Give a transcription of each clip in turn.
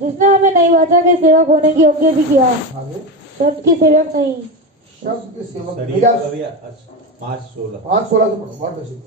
जिसने हमें नई वाचा के सेवक होने की योग्य भी किया, आगे शब्द की सेवक नहीं। शब्द के सेवक शरीर भैया का भैया 5:16 5:16 से पढ़ो, बहुत बेसिक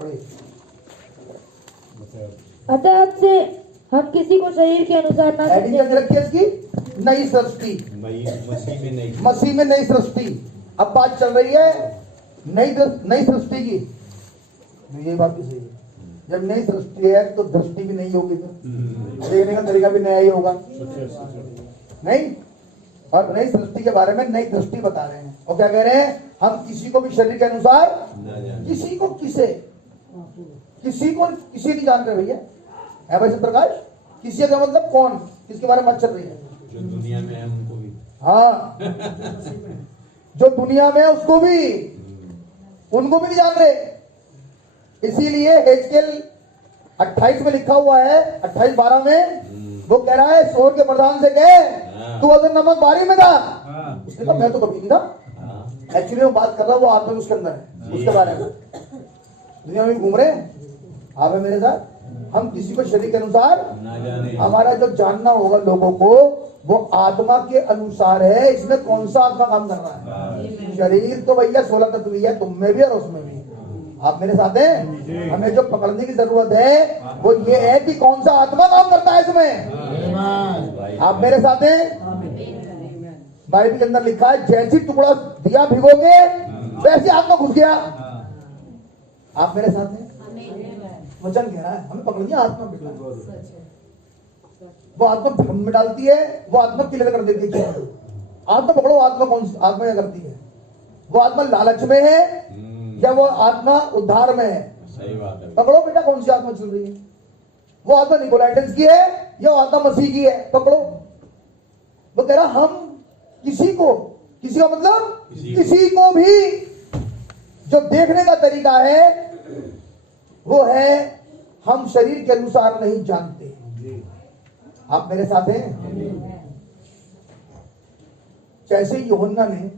पढ़िए। अतः अब से हम किसी को शरीर के अनुसार ना हेडिंग क्या रखी है इसकी? नई सृष्टि, मसीह में नहीं। मसीह में नई सृष्टि। अब बात चल रही है नई सृष्टि की। ये बात भी सही है, जब नई सृष्टि है तो दृष्टि भी नहीं होगी, तो देखने का तरीका भी नया ही होगा नहीं। और नई सृष्टि के बारे में नई दृष्टि बता रहे हैं। और क्या कह रहे हैं? हम किसी को भी शरीर के अनुसार, किसी को किसी नहीं जान रहे भैया। है भाई प्रकाश? किसी का मतलब कौन, किसके बारे में बात चल रही है? जो दुनिया में है उनको भी। हाँ जो दुनिया में है उसको भी, उनको भी नहीं जान रहे। इसीलिए हेजकेल 28 में लिखा हुआ है, 28:12 में वो कह रहा है शोर के प्रधान से कहे तू अगर नमक बारी में था। उसने कहा मैं तो कभी नहीं था। एक्चुअली वो बात कर रहा वो आत्मा उसके अंदर है, उसके बारे में। दुनिया में घूम रहे आप है मेरे साथ। हम किसी को शरीर के अनुसार हमारा जो जानना होगा लोगों को, वो आत्मा के अनुसार है। इसमें कौन सा आत्मा काम कर रहा है? शरीर तो भैया 16 तत्व ही है, तुम में भी और उसमें भी। आप मेरे साथ हैं? हमें जो पकड़ने की जरूरत है वो ये है कि कौन सा आत्मा काम करता है इसमें। आप मेरे साथ हैं? बाइबल के अंदर लिखा है जैसी टुकड़ा दिया भिगोगे वैसी आत्मा घुस गया। आप मेरे साथ हैं? वचन कह रहा है हमें पकड़नी है आत्मा। वो आत्मा भ्रम में डालती है, वो आत्मा क्लियर कर देती है। आत्मा पकड़ो, आत्मा कौन सी आत्मा क्या करती है? वो आत्मा लालच में है या वो आत्मा उद्धार में है? सही बात है। पकड़ो बेटा कौन सी आत्मा चल रही है। वो आत्मा निकोलाइटस की है या आत्मा मसीह की है? पकड़ो। वो कह रहा हम किसी को, किसी का मतलब किसी को भी जो देखने का तरीका है वो है हम शरीर के अनुसार नहीं जानते। आप मेरे साथ हैं? जैसे यूहन्ना ने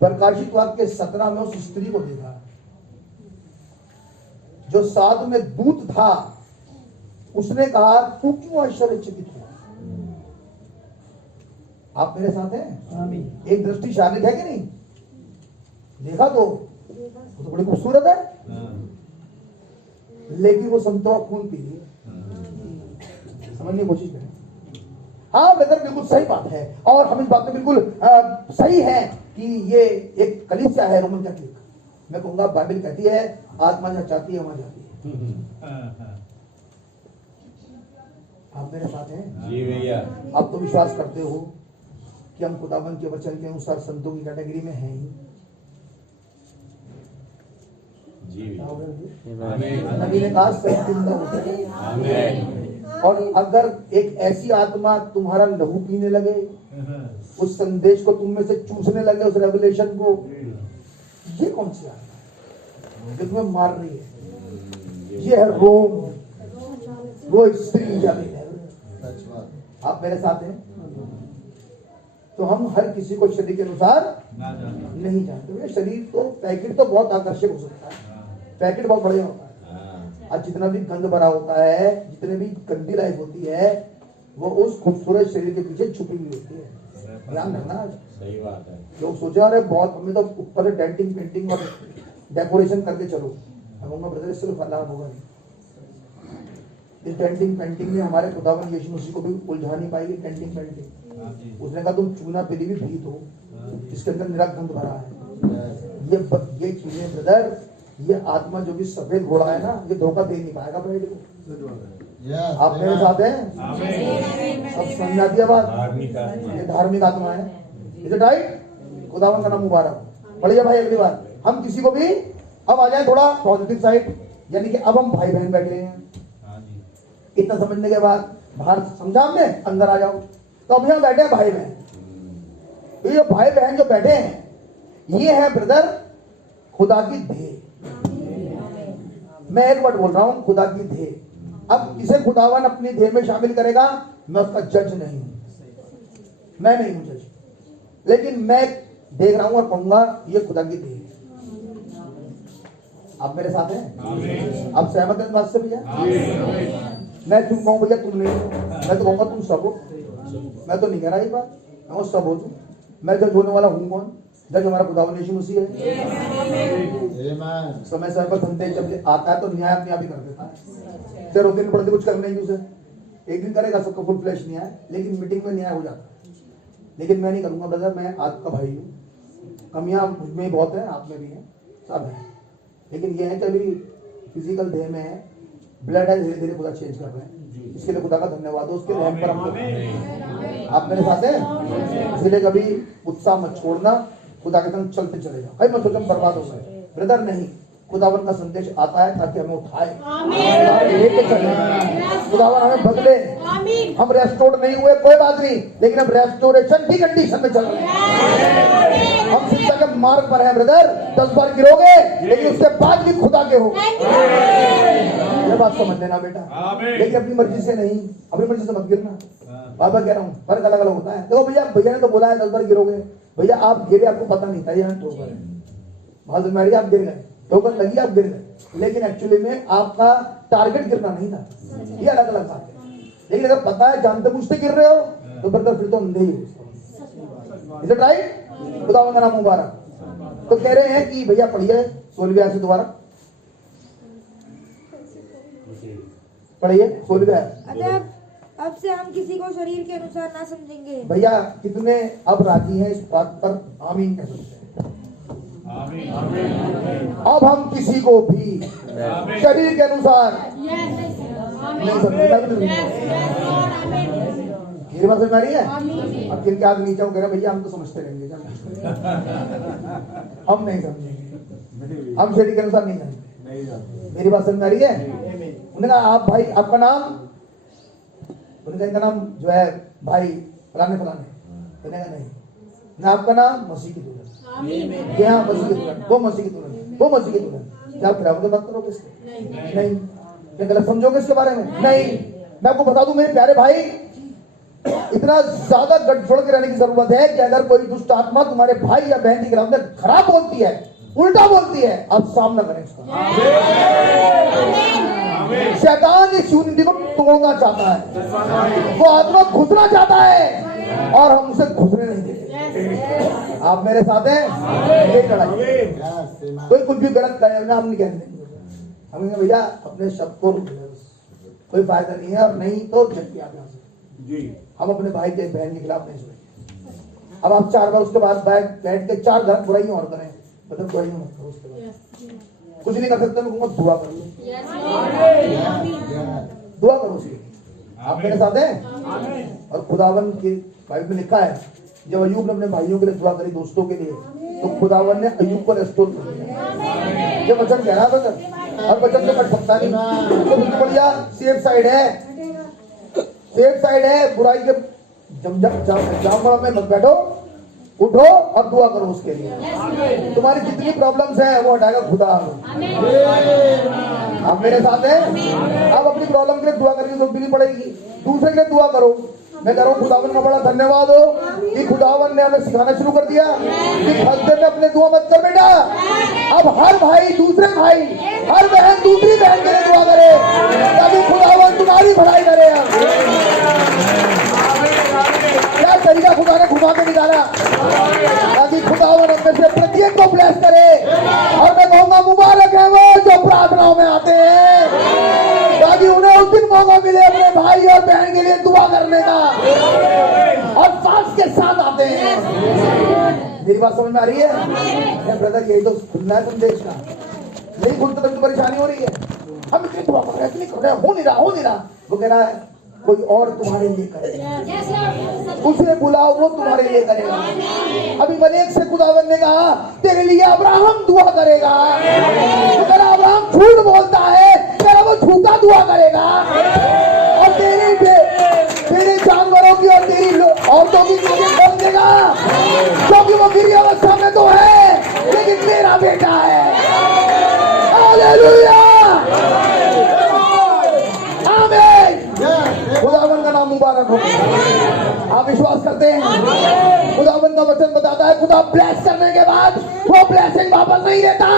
प्रकाशित वाक्य 17 में उस स्त्री को देखा जो साथ में दूत था, उसने कहा तू क्यों आश्चर्यचकित हो? आप मेरे साथ हैं? एक दृष्टि शारीरिक है कि नहीं? देखा तो बड़ी खूबसूरत है, लेकिन वो संतों का खून पी लिया। समझने की कोशिश करें। हाँ ब्रदर बिल्कुल सही बात है, और हम इस बात में बिल्कुल सही है कि ये एक कलीसिया है रोमन कैथोलिक। मैं कहूंगा बाइबल कहती है आत्मा जहाँ चाहती है वहां जाती है। आप मेरे साथ हैं? जी भैया। आप तो विश्वास करते हो कि हम खुदाबंद के वचन के अनुसार संतों की कैटेगरी में हैं ही। नबी ने कहा सही जिंदा होते हैं। और अगर एक ऐसी आत्मा तुम्हारा लहू पीने लगे, उस संदेश को तुम में से चूसने लगे, उस रेवलेशन को, ये कौन सी आत्मा जो तुम्हें मार रही है? ये है रोम, वो स्त्री जालिम है। आप मेरे साथ हैं? तो हम हर किसी को शरीर के अनुसार नहीं जानते। शरीर तो पैकेट तो बहुत आकर्षक हो सकता है, पैकेट बहुत बढ़िया होता है। आज जितना भी गंद भरा होता है, जितने भी गंदी लाइफ होती है, वो उस खूबसूरत शरीर के पीछे छुपी हुई होती है। ध्यान रखना। सही बात है। लोग सोचा रहे बहुत हमें तो ऊपर डेंटिंग पेंटिंग और डेकोरेशन करके चलो। मैं ब्रदर सिर्फ लाभ होगा नहीं। इस डेंटिंग पेंटिंग में हमारे खुदावन यीशु मसीह को भी उलझा नहीं पाएगी। डेंटिंग पेंटिंग उसने कहा तुम चूना पीली भी भीत हो, इसके अंदर निरा गंद भरा है। ये चीजें ब्रदर, ये आत्मा जो भी सफेद घोड़ा है ना, ये धोखा दे नहीं पाएगा ब्राइड को। आप मेरे साथ हैं? सब समझ आती है बात? ये धार्मिक आत्मा है। Is it right? खुदावन का नाम मुबारक। पढ़िए भाई अगली बार हम किसी को भी, अब आ जाए थोड़ा पॉजिटिव साइड, यानी कि अब हम भाई बहन बैठे हैं। इतना समझने के बाद बाहर समझा हमने, अंदर आ जाओ। तो अब यहाँ बैठे हैं भाई बहन। तो ये भाई बहन जो बैठे हैं, ये है ब्रदर खुदा की देह। मैं एक वर्ड बोल रहा हूं, खुदा की देह। अब इसे खुदावन अपनी देह में शामिल करेगा, मैं उसका जज नहीं हूं, मैं नहीं हूं जज, लेकिन मैं देख रहा हूं और कहूंगा ये खुदा की देह। आप मेरे साथ हैं? आप सहमत हैं इस बात से भैया? मैं तुम कहूँ भैया तुम नहीं हो, मैं तो कहूँगा तुम सब हो। मैं तो नहीं कह रहा ये बात, मैं सब हो तुम। मैं जज होने वाला हूँ कौन? जज हमारा खुदावन यीशु मसीह है। समय समय पर संदेश जब आता है तो न्याय अपने आप ही कर देता है। फिर दिन पड़ते कुछ करने की उसे एक दिन करेगा, सबका फुल फ्लैश न्याय, लेकिन मीटिंग में न्याय हो जाता है। लेकिन मैं नहीं करूंगा ब्रदर, मैं आपका भाई हूँ, कमियां मुझ में बहुत है, आप में भी है, सब है। लेकिन ये है कि अभी फिजिकल देह में है, ब्लड है, धीरे धीरे खुदा चेंज कर रहे हैं। इसके लिए खुदा का धन्यवाद हो, उसके रहम पर हमको आप मेरे साथ हैं। इसलिए कभी उत्साह मत छोड़ना, खुदा के संग चलते चले जाओ। भाई मत सोचो बर्बाद हो गए, ब्रदर नहीं, खुदावन का संदेश आता है ताकि हमें उठाए, लेके चले, खुदावन हमें बदले। हम रेस्टोर नहीं हुए कोई बात नहीं, लेकिन हम रेस्टोरेशन की कंडीशन में चल रहे हैं। हम शिक्षा के मार्ग पर हैं ब्रदर। 10 बार गिरोगे लेकिन उसके बाद भी खुदा के हो, ये बात समझ लेना बेटा। लेकिन अपनी मर्जी से नहीं, अपनी मर्जी से मत गिरना। बाबा कह रहा हूँ फर्क अलग अलग होता है। देखो भैया, भैया ने तो बोला है 10 बार गिरोगे, भैया आप गिरे, आपको पता नहीं था, यहाँ ठोकर है, बहुत बीमारी, आप गिर गए, ठोकर लगी, आप गिर गए, लेकिन एक्चुअली में आपका टारगेट गिरना नहीं था। ये अलग अलग बात है। लेकिन अगर पता है जानते बूझते गिर रहे हो तो ब्रदर फिर तो अंधे ही हो। Is it right? खुदा का नाम मुबारक। तो कह रहे हैं कि भैया पढ़िए 16वीं आयत से दोबारा पढ़िए 16वीं आयत। अतः अब से हम किसी को शरीर के अनुसार ना समझेंगे। भैया कितने अब राजी हैं इस बात पर आमीन कह सकते हैं? अब हम किसी को भी शरीर के अनुसार नहीं समझेंगे। मेरी बात समझ आ रही है? अब जिनके हाथ नीचे हो, कह रहे भैया हम तो समझते रहेंगे, हम नहीं समझेंगे, हम शरीर के अनुसार नहीं समझेंगे। मेरी बात समझ आ रही है? उन्होंने कहा आप भाई, आपका नाम, उन्होंने इनका नाम जो है भाई फलाने फलाने, कहने का नहीं ना, आपका नाम मसीह की दुल्हन, यहाँ मसीह की दुल्हन, वो मसीह की दुल्हन, वो मसीह की दुल्हन। क्या आप खिलाफत बात करोगे इसके? नहीं। क्या गलत समझोगे इसके बारे में? नहीं। मैं आपको बता दूं मेरे प्यारे भाई, इतना ज्यादा गठजोड़ के रहने की जरूरत है कि अगर कोई दुष्ट आत्मा तुम्हारे भाई या बहन की खिलाफ में खराब बोलती है, उल्टा बोलती है, आप सामना करें उसका। शैतान इस यूनिटी को तोड़ना चाहता है, वो आत्मा घुसना चाहता है और हम उसे घुसने नहीं देते। आप मेरे साथ हैं? ये लड़ाई कोई कुछ भी गलत करेगा हम नहीं कहते, हम भैया अपने शब्द को कोई फायदा नहीं है, और नहीं तो झटके आप यहाँ से हम अपने भाई के बहन के खिलाफ नहीं सुनेंगे। अब आप 4 बार उसके बाद बैठ के 4 घर बुराइयां और करें, मतलब बुराइयां मत करो, उसके बाद कुछ नहीं कर सकते, मैं कहूँगा दुआ कर लो, दुआ करो उसकी। आप मेरे साथ हैं? और खुदावन की बाइबल में लिखा है जब अय्यूब ने अपने भाइयों के लिए दुआ करी, दोस्तों के लिए, तो खुदावन ने अय्यूब को रेस्टोर कर दिया। ये वचन कह रहा था, और वचन तो कट सकता नहीं, तो बढ़िया सेफ साइड है, सेफ साइड है। बुराई के जाम में मत बैठो, उठो और दुआ करो उसके लिए। तुम्हारी जितनी प्रॉब्लम्स है वो हटाएगा खुदा। आप मेरे साथ हैं? आप अपनी प्रॉब्लम के लिए दुआ करके जरूरत नहीं पड़ेगी, दूसरे के लिए दुआ करो। मैं कह रहा हूँ खुदावन का बड़ा धन्यवाद हो कि खुदावन ने हमें सिखाना शुरू कर दिया कि हस्ते में अपने दुआ मत कर बेटा। अब हर भाई दूसरे भाई, हर बहन दूसरी बहन के लिए दुआ करे ताकि खुदावन तुम्हारी भलाई करे। क्या तरीका खुदा ने घुमा के निकाला ताकि खुदावन अपने से प्रत्येक को ब्लेस करे। और मैं कहूँगा मुबारक है वो जो प्रार्थनाओं में आते हैं, ताकि उन्हें उस दिन मौका मिले अपने भाई और बहन के लिए दुआ करने का, और साथ के साथ आते हैं। मेरी बात समझ में आ रही है? ब्रदर यही तो खुलना है संदेश का, नहीं खुलता तो परेशानी हो रही है। हम इतनी दुआ कर रहे हैं, इतनी कर रहे हैं, हो नहीं रहा। वो कह रहा है कोई और तुम्हारे लिए करेगा, उसे बुलाओ, वो तुम्हारे लिए करेगा। अभी मलेक से खुदावन ने कहा तेरे लिए अब्राहम दुआ करेगा। अगर अब्राहम झूठ बोलता है तेरा वो झूठा दुआ करेगा, और तेरे जानवरों की और तेरी औरतों की कर देगा, क्योंकि वो गिरी अवस्था में तो है लेकिन मेरा बेटा है। हालेलुया, आमीन। खुदावन का नाम मुबारक हो। आप विश्वास करते हैं? खुदावन का वचन बताता है खुदा ब्लेस करने के बाद वो ब्लेसिंग वापस नहीं लेता।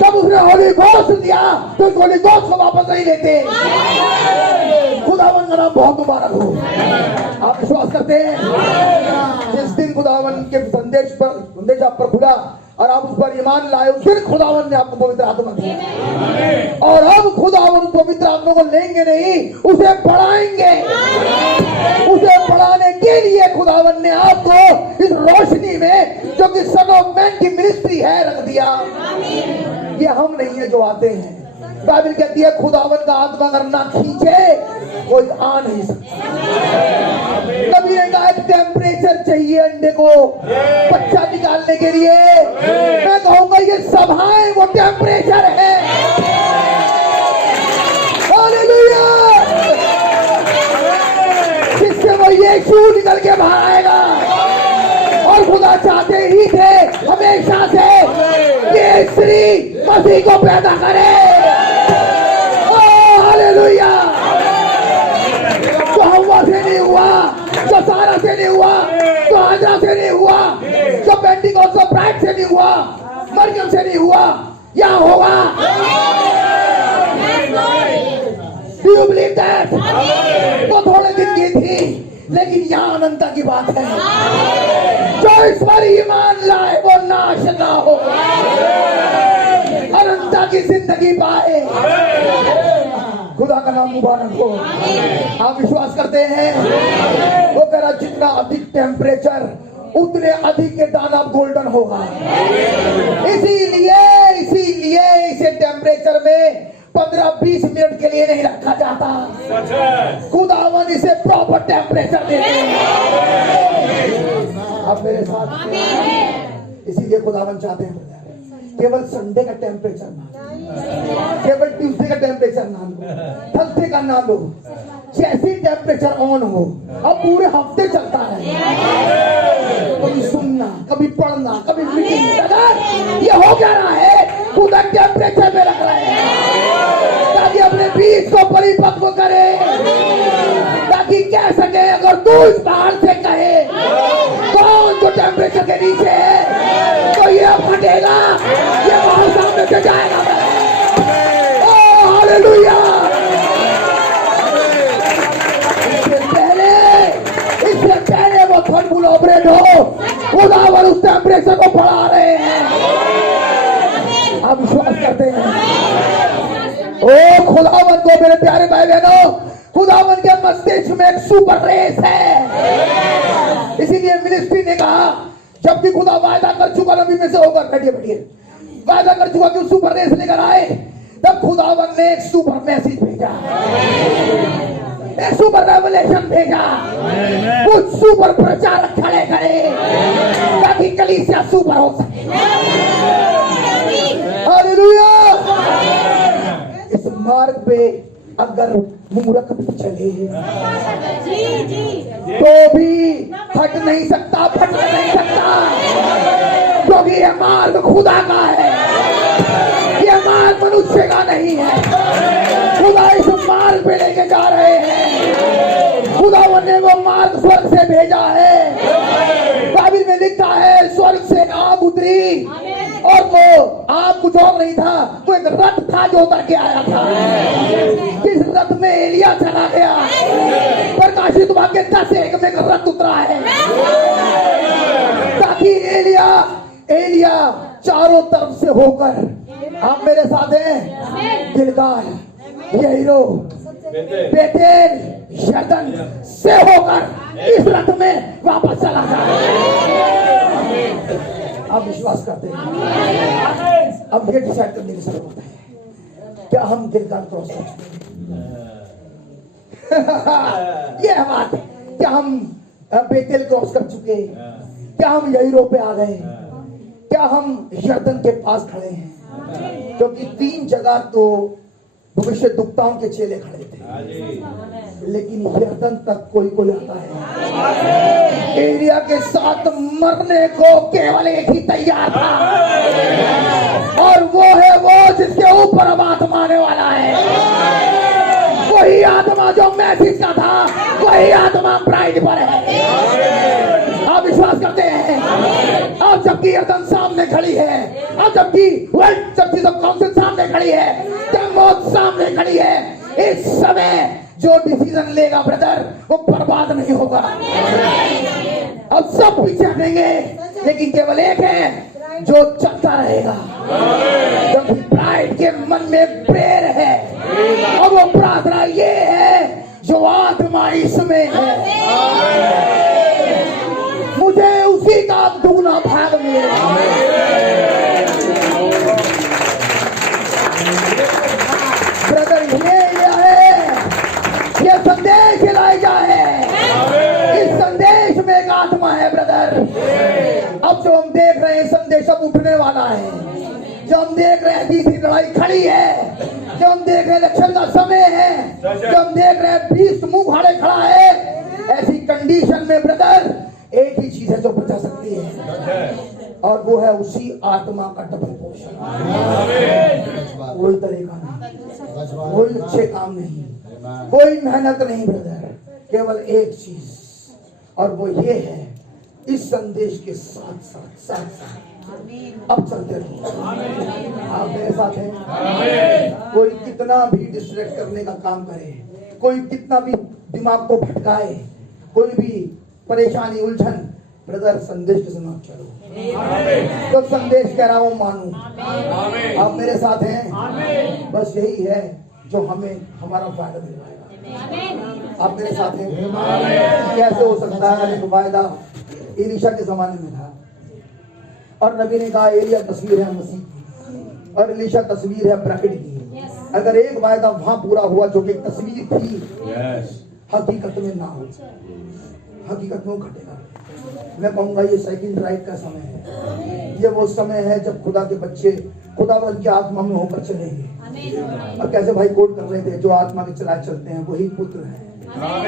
जब उसने होली घोस्ट दिया तो उस होली घोस्ट को वापस नहीं लेते। खुदावन का नाम बहुत मुबारक हो। आप विश्वास करते हैं? जिस दिन खुदावन के संदेश आप पर खुला और आप उस पर ईमान लाए, उस दिन खुदावन ने आपको पवित्र आत्मा दिया। और अब खुदावन पवित्र आत्मा को लेंगे नहीं, उसे बढ़ाएंगे। उसे बढ़ाने के लिए खुदावन ने आपको इस रोशनी में, जो कि सन ऑफ मैन की मिनिस्ट्री है, रख दिया। ये हम नहीं है जो आते हैं। बाइबल कहती है खुदावन का आत्मा अगर ना खींचे कोई आ नहीं सकता। नबी ने कहा टेम्परेचर चाहिए अंडे को बच्चा निकालने के लिए। मैं कहूंगा ये सभाएं वो टेम्परेचर है। हालेलुया। जिससे वो यीशु निकल के बाहर आएगा। और खुदा चाहते ही थे हमेशा से ये स्त्री मसीह को पैदा करे। हालेलुया। तो हव्वा से नहीं हुआ, जो सारा से नहीं हुआ, जो हाजरा से नहीं हुआ, जो पेंटिकॉस्ट ऑफ प्राइड से नहीं हुआ, मरियम से नहीं हुआ, यहाँ होगा। Do you believe that? तो थोड़े दिन की थी, लेकिन यहाँ अनंता की बात है। जो इस पर ईमान लाए वो नाश ना हो, अनंता की जिंदगी पाए। खुदा का नाम मुबारक हो। आप विश्वास करते हैं? वो कह रहा जितना अधिक टेम्परेचर उतने अधिक के दाना गोल्डन होगा। इसीलिए इसे टेम्परेचर में 15-20 मिनट के लिए नहीं रखा जाता। खुदावन इसे प्रॉपर टेम्परेचर देते हैं। आप मेरे साथ? इसीलिए खुदावन चाहते हैं केवल संडे का टेम्परेचर ना, केवल ट्यूसडे का टेम्परेचर ना लो, थर्सडे का ना लो। जैसे टेम्परेचर ऑन हो, अब पूरे हफ्ते चलता है। कभी सुनना, कभी पढ़ना, कभी मीटिंग। अगर ये हो क्या रहा है, पूरा टेम्परेचर में रख रहे हैं ताकि अपने बीज को परिपक्व करे, ताकि कह सके अगर तू इस बाहर से कहे कौन जो टेम्परेचर के नीचे है तो ये फटेगा, ये बाहर सामने से जाएगा। ओ हालेलुया। इससे पहले वो थर्मल ऑपरेट हो, खुदावन उस टेम्परेचर को बढ़ा रहे हैं। आप विश्वास करते हैं? ओ खुदावन को मेरे प्यारे भाई बहनों, खुदावन के मस्तिष्क में एक सुपर रेस है। इसीलिए मिनिस्ट्री ने कहा जब भी खुदा वायदा कर चुका नबी में से होकर, बैठिए वायदा कर चुका कि सुपर रेस लेकर आए, तब खुदावन ने एक सुपर मैसेज भेजा, एक सुपर रेवलेशन भेजा, कुछ सुपर प्रचारक खड़े करे ताकि कलीसिया सुपर हो सके। हालेलुया। इस मार्ग पे अगर मूर्ख भी चले तो भी हट नहीं सकता, फट नहीं सकता, क्योंकि यह मार्ग खुदा का है, यह मार्ग मनुष्य का नहीं है। खुदा इस मार्ग पे लेके जा रहे हैं। खुदावन ने वो मार्ग स्वर्ग से भेजा है। बाइबल में लिखा है स्वर्ग से आग उतरी, और वो आग कुछ और नहीं था, वो एक रथ था जो उतर के आया था। जिस रथ में एलिया चला गया, प्रकाशित वाक्य 10:1 में रथ उतरा है, ताकि एलिया चारों तरफ से होकर, आप मेरे साथ हैं, गिलगाल, यरीहो, बेतेल, यरदन से होकर इस रथ में वापस चला जाए। आप विश्वास करते हैं? अब ये डिसाइड करने की जरूरत है, क्या हम गिलगाल क्रॉस कर चुके हैं? ये बात है। क्या हम बेतेल क्रॉस कर चुके हैं? क्या हम यरीहो पे आ गए? क्या हम यरदन के पास खड़े हैं? क्योंकि 3 जगह तो भविष्य दुक्ताओं के चेले खड़े थे, लेकिन यरदन तक कोई आता है। एलिया के साथ मरने को केवल एक ही तैयार था, और वो है वो जिसके ऊपर अब आत्मा आने वाला है। वही आत्मा जो मैसेज का था, वही वही आत्मा प्राइड पर है। आप विश्वास करते हैं? अब जबकि यर्दन सामने खड़ी है, अब जबकि वर्ल्ड चर्चिज ऑफ काउंसिल सामने खड़ी है, जब मौत सामने खड़ी है, इस समय जो डिसीजन लेगा ब्रदर वो बर्बाद नहीं होगा। अब सब पीछे हटेंगे, लेकिन केवल एक है जो चलता रहेगा, क्योंकि प्राइड के मन में प्रेयर है और वो प्रार्थना ये है जो आत्मा इसमें है, मुझे उसी का दुगना भाग मिलेगा। ब्रदर ये संदेश इलाइजा है, इस संदेश में एक आत्मा है ब्रदर। अब जो हम देख रहे हैं संदेश अब उठने वाला है, जो हम देख रहे हैं तीसरी लड़ाई खड़ी है, जो हम देख रहे हैं इलेक्शन का समय है, जो हम देख रहे हैं 20 मुंह भाड़े खड़ा है, ऐसी कंडीशन में ब्रदर एक ही चीज है जो बचा सकती है और वो है उसी आत्मा का डबल पोर्शन। कोई तरीका नहीं, कोई अच्छे काम नहीं, कोई मेहनत नहीं ब्रदर, केवल एक चीज और वो ये है इस संदेश के साथ साथ साथ साथ अब चलते रहो। आप मेरे साथ हैं? कोई कितना भी डिस्ट्रैक्ट करने का काम करे, कोई कितना भी दिमाग को भटकाए, कोई भी परेशानी उलझन, ब्रदर संदेश के सुना चलो, तो संदेश कह रहा हूं मानो। आप मेरे साथ हैं? बस यही है जो हमें हमारा फायदा दिलवाएगा। आप मेरे साथ हैं? कैसे हो सकता है? एक वायदा एलीशा के जमाने में था और नबी ने कहा एलिया तस्वीर है मसीह की और एलीशा तस्वीर है प्रकट की। अगर एक वायदा वहां पूरा हुआ जो कि तस्वीर थी, हकीकत में ना हो, हकीकत में घटेगा। मैं कहूंगा ये सेकंड राइट का समय है, ये वो समय है जब खुदा के बच्चे खुदावंत की आत्मा में होकर चलेंगे। और कैसे भाई कोट कर रहे थे, जो आत्मा के चलाए चलते हैं वही पुत्र हैं,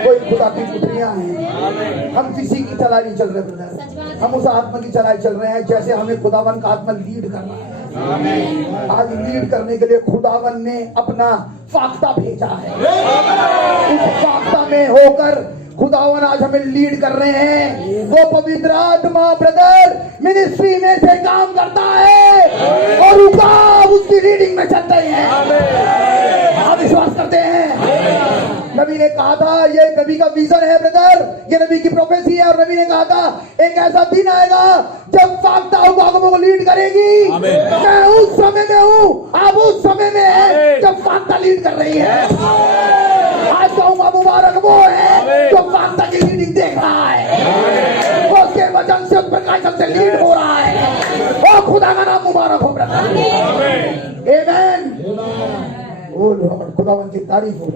कोई खुदा की पुत्रियां हैं। हम किसी की चलाई नहीं चल रहे ब्रदर, हम उस आत्मा की चलाई चल रहे हैं जैसे हमें खुदावन का आत्मा लीड कर रहा है। आज लीड करने के लिए खुदावन ने अपना फाख्ता भेजा है, इस फाख्ता में होकर खुदावन आज हमें लीड कर रहे हैं। वो पवित्र आत्मा ब्रदर मिनिस्ट्री में से काम करता है और उकाब उसकी रीडिंग में चलते हैं। आप विश्वास करते हैं? नबी ने कहा था, ये नबी का विजन है ब्रदर, ये नबी की प्रोफेसी है और नबी ने कहा था एक ऐसा दिन आएगा जब फाख्ता उकाबों को लीड करेगी। मैं उस समय में हूँ, आप उस समय में है जब फाख्ता लीड कर रही है। आज कहूंगा मुबारक वो है जो फाख्ता की लीडिंग देख रहा है, वो उसके वजन से उस प्रकाशन से लीड हो रहा है। ओ खुदा का नाम मुबारक हो ब्रदर। आमेन। ओ लॉर्ड, खुदावंत की तारीफ हो।